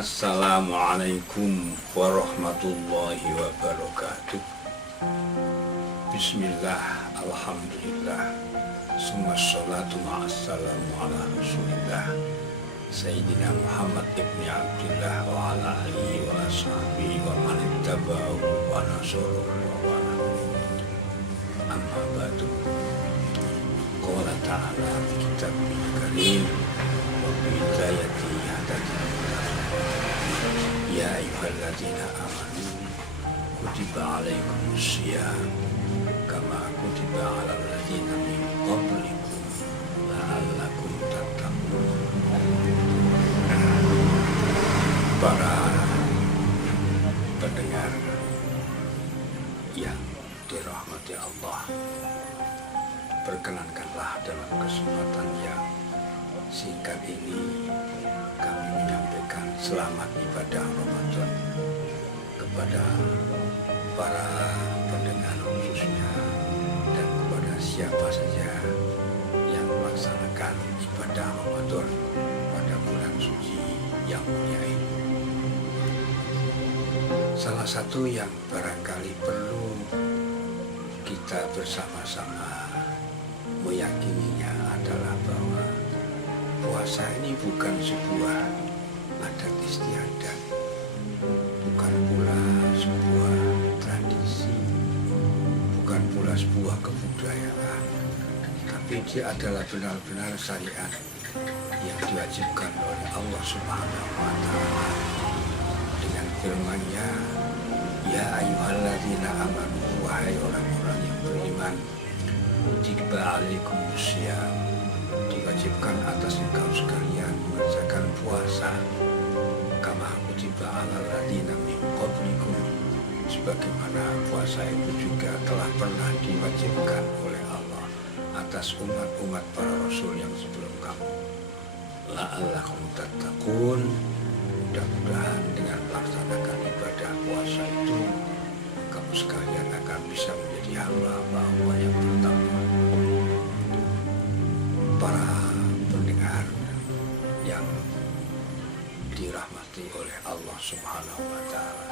Assalamualaikum warahmatullahi wabarakatuh. Bismillah, alhamdulillah, summa sholatu ma'assalamu ala rasulillah Sayyidina Muhammad ibn Abdillah wa ala alihi wa ashabihi wa man ittaba'ahu wa nasruhu wa wala. Amma ba'du. Qala ta'ala fi kitabihil karim wa bi hidayati hadatina. Ya ayyuhalladzina amanu kutiba alaikumusiyam kama kutiba alal ladzina min qablikum la'allakum tattaqun. Para pendengar yang dirahmati Allah, perkenankanlah dalam kesempatan yang singkat ini kami menyampaikan selamat ibadah Ramadan kepada para pendengar khususnya dan kepada siapa saja yang melaksanakan ibadah Ramadan pada bulan suci yang mulia ini. Salah satu yang barangkali perlu kita bersama-sama meyakininya adalah bahwa puasa ini bukan sebuah adat istiadat, bukan pula sebuah tradisi, bukan pula sebuah kebudayaan, tapi dia adalah benar-benar syariat yang diwajibkan oleh Allah Subhanahu wa Ta'ala dengan firman-Nya, ya ayyuhalladzina amanu, wahai orang-orang yang beriman, kutiba alaikumusiyam, diwajibkan atas engkau sekalian mengerjakan puasa kama kutiba alal ladzina min qablikum, sebagaimana puasa itu juga telah pernah diwajibkan oleh Allah atas umat-umat para rasul yang sebelum kamu. La'allakum tattaqun, mudah-mudahan dengan melaksanakan ibadah puasa itu kamu sekalian akan bisa menjadi hamba-hamba Allah yang bertakwa. Para pendengar yang dirahmati oleh Allah Subhanahu wa Ta'ala,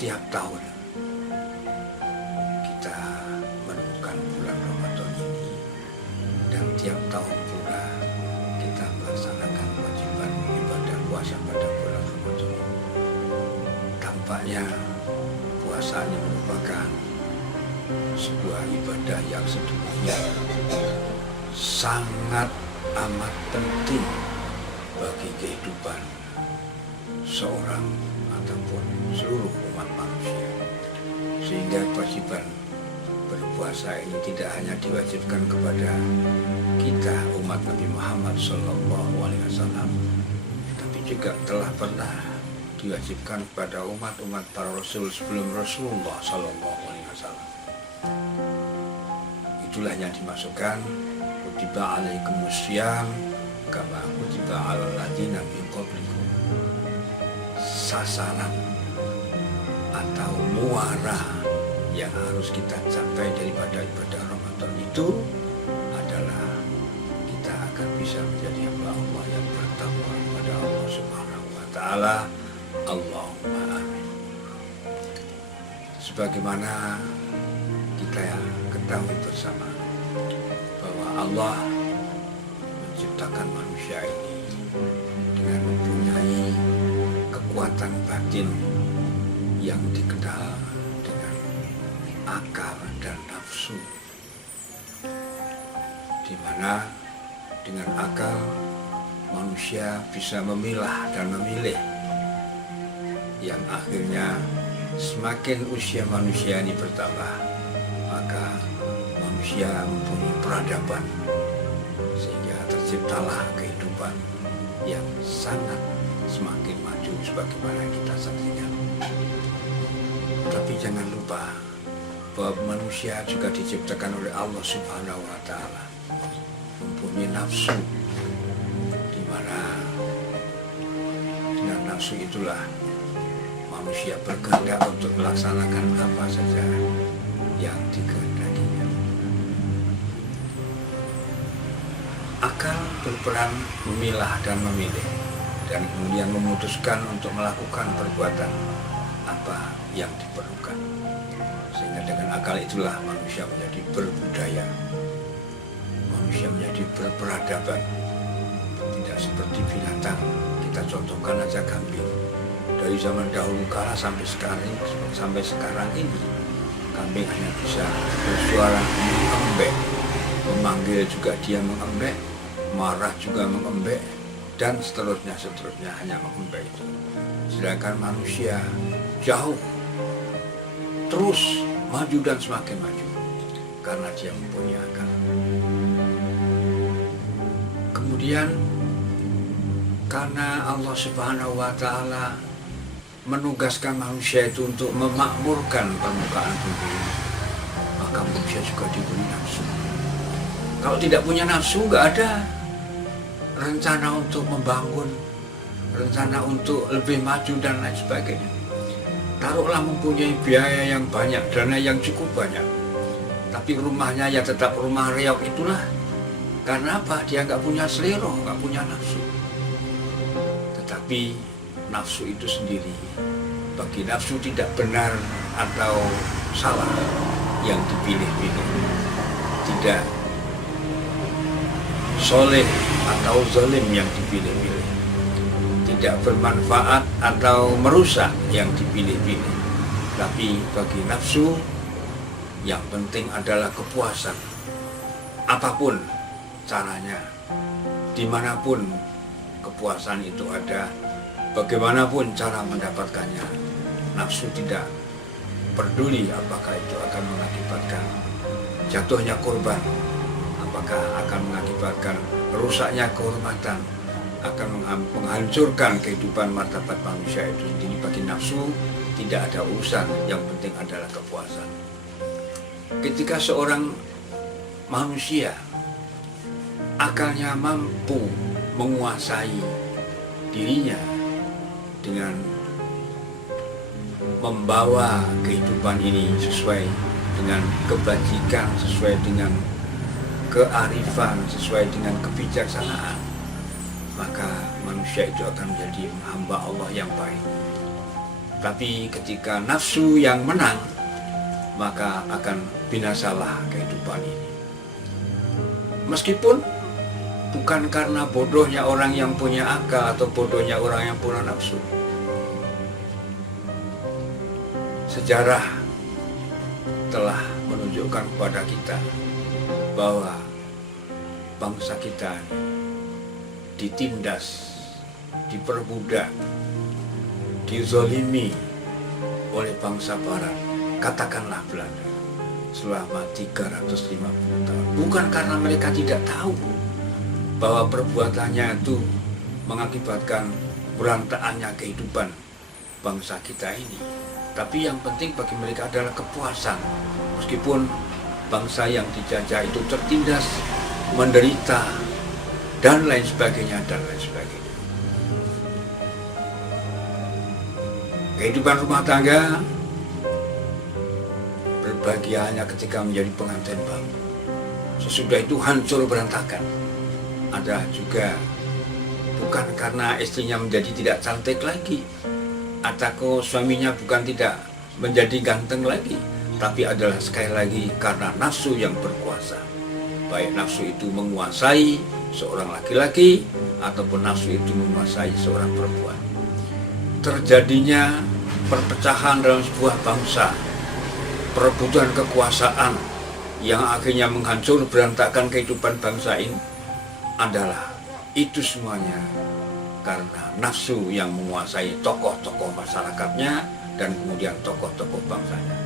tiap tahun kita menemukan bulan Ramadan ini, dan tiap tahun pula kita melaksanakan kewajiban ibadah puasa pada bulan Ramadan ini. Tampaknya puasa ini merupakan sebuah ibadah yang sedemikian sangat amat penting bagi kehidupan seorang ataupun seluruh umat manusia, sehingga kewajiban berpuasa ini tidak hanya diwajibkan kepada kita umat Nabi Muhammad SAW, tapi juga telah pernah diwajibkan kepada umat-umat para rasul sebelum Rasulullah SAW. Itulah yang dimasukkan kutiba alaikumusiyam kama kutiba alal ladzina min qablikum. Sasaran atau muara yang harus kita capai daripada ibadah Ramadan itu adalah kita akan bisa menjadi hamba Allah yang bertakwa kepada Allah Subhanahu wa Ta'ala. Allahumma amin. Sebagaimana kita yang ketahui bersama bahwa Allah menciptakan manusia ini dengan mempunyai kekuatan batin yang dikenal dengan akal dan nafsu, di mana dengan akal manusia bisa memilah dan memilih, yang akhirnya semakin usia manusia ini bertambah, maka manusia mempunyai peradaban, sehingga terciptalah kehidupan yang sangat semakin maju sebagaimana kita saksikan. Tapi jangan lupa bahwa manusia juga diciptakan oleh Allah Subhanahu wa Ta'ala, mempunyai nafsu, di mana dengan nafsu itulah manusia berkehendak untuk melaksanakan apa saja yang dikehendakinya. Akal berperan memilah dan memilih, dan kemudian memutuskan untuk melakukan perbuatan apa yang diperlukan. Sehingga dengan akal itulah manusia menjadi berbudaya, manusia menjadi berperadaban. Tidak seperti binatang. Kita contohkan aja kambing. Dari zaman dahulu kala sampai sekarang ini, kambing hanya bisa bersuara mengembek, memanggil juga dia mengembek, marah juga mengembek, dan seterusnya hanya mengembek itu. Sedangkan manusia jauh, terus maju dan semakin maju karena dia mempunyai akal. Kemudian karena Allah Subhanahu wa Ta'ala menugaskan manusia itu untuk memakmurkan permukaan bumi, maka manusia juga diberi nafsu. Kalau tidak punya nafsu, nggak ada rencana untuk membangun, rencana untuk lebih maju dan lain sebagainya. Taruhlah mempunyai biaya yang banyak, dana yang cukup banyak, tapi rumahnya ya tetap rumah reok itulah. Karena apa? Dia nggak punya selera, nggak punya nafsu. Tetapi nafsu itu sendiri, bagi nafsu tidak benar atau salah yang dipilih-pilih, tidak soleh atau zalim yang dipilih-pilih, tidak bermanfaat atau merusak yang dipilih-pilih. Tapi bagi nafsu yang penting adalah kepuasan, apapun caranya, dimanapun kepuasan itu ada, bagaimanapun cara mendapatkannya. Nafsu tidak peduli apakah itu akan mengakibatkan jatuhnya korban, apakah akan mengakibatkan rusaknya kehormatan, akan menghancurkan kehidupan martabat manusia itu sendiri. Bagi nafsu tidak ada urusan, yang penting adalah kepuasan. Ketika seorang manusia akalnya mampu menguasai dirinya dengan membawa kehidupan ini sesuai dengan kebajikan, sesuai dengan kearifan, sesuai dengan kebijaksanaan, maka manusia itu akan menjadi hamba Allah yang baik. Tapi ketika nafsu yang menang, maka akan binasalah kehidupan ini. Meskipun bukan karena bodohnya orang yang punya akal atau bodohnya orang yang punya nafsu. Sejarah telah menunjukkan kepada kita bahwa bangsa kita ditindas, diperbudak, dizolimi oleh bangsa barat, katakanlah Belanda, selama 350 tahun. Bukan karena mereka tidak tahu bahwa perbuatannya itu mengakibatkan berantakannya kehidupan bangsa kita ini. Tapi yang penting bagi mereka adalah kepuasan. Meskipun bangsa yang dijajah itu tertindas, menderita, dan lain sebagainya, dan lain sebagainya. Kehidupan rumah tangga berbahagianya ketika menjadi pengantin baru. Sesudah itu hancur berantakan. Ada juga bukan karena istrinya menjadi tidak cantik lagi, atau suaminya bukan tidak menjadi ganteng lagi, tapi adalah sekali lagi karena nafsu yang berkuasa. Baik nafsu itu menguasai seorang laki-laki ataupun nafsu itu menguasai seorang perempuan. Terjadinya perpecahan dalam sebuah bangsa, perebutan kekuasaan yang akhirnya menghancur berantakan kehidupan bangsa ini adalah itu semuanya karena nafsu yang menguasai tokoh-tokoh masyarakatnya dan kemudian tokoh-tokoh bangsanya.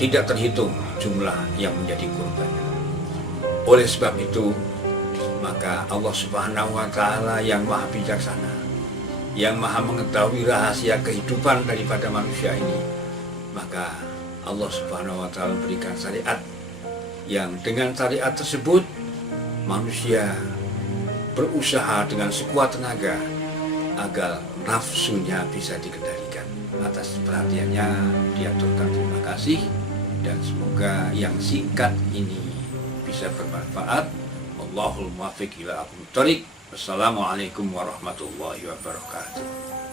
Tidak terhitung jumlah yang menjadi korbannya. Oleh sebab itu, maka Allah Subhanahu wa Ta'ala yang maha bijaksana, yang maha mengetahui rahasia kehidupan daripada manusia ini, maka Allah Subhanahu wa Ta'ala memberikan syariat yang dengan syariat tersebut manusia berusaha dengan sekuat tenaga agar nafsunya bisa dikendalikan. Atas perhatiannya diaturkan terima kasih, dan semoga yang singkat ini bisa bermanfaat. Wallahul muwaffiq ila aqwamit thoriq. Wassalamualaikum warahmatullahi wabarakatuh.